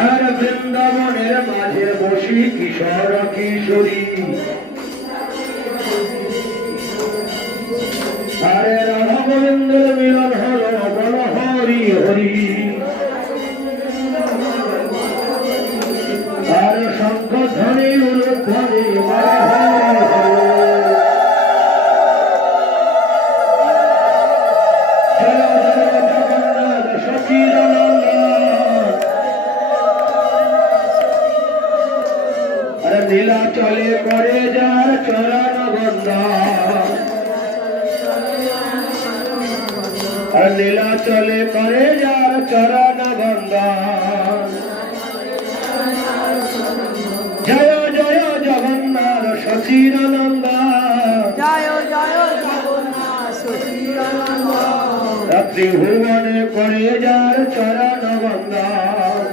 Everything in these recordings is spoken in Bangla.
আর বৃন্দাবনের মাঝে বসি কিশোর কিশোরী আরে রাধা গোবিন্দের মিলন হলো বল হরি হরি আর শঙ্খ ধ্বনি উলুধ্বনি হরি হরি চলো চলো জগন্নাথ সচিদানন্দ আর লীলা চলে করে যার চরণ বন্দন আর লীলা চলে করে যার চরণ বন্দন জয় জয় জগন্নাথ সচিদানন্দ জয় জয় জগন্নাথ সচিদানন্দ ত্রিভুবনে করে যার চরণ বন্দন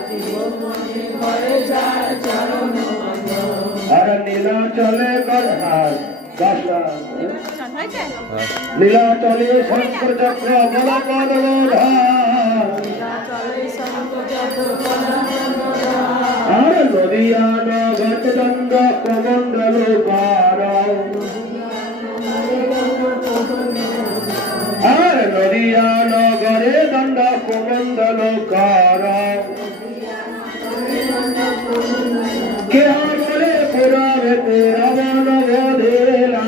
আর লীলা চলে করে লীলা চলে শঙ্কর চক্র বল আর নদিয়া নগর দণ্ড কমণ্ডল কার আর নদিয়া নগরে দণ্ড কমণ্ডল কার কে বলে পুরাবে রাবণ বধেলা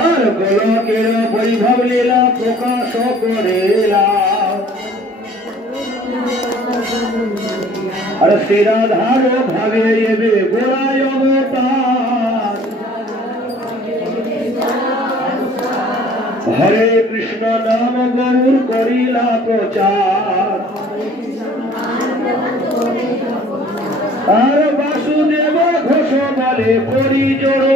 আর গোলকের বৈভব লীলা প্রকাশ করেলা আর শ্রীরাধার ভাবে এবে গোড়ায় অবতার হরে কৃষ্ণ নাম গৌর করিলা প্রচার আর বাসুদেব ঘোষ বলে পরিজোড়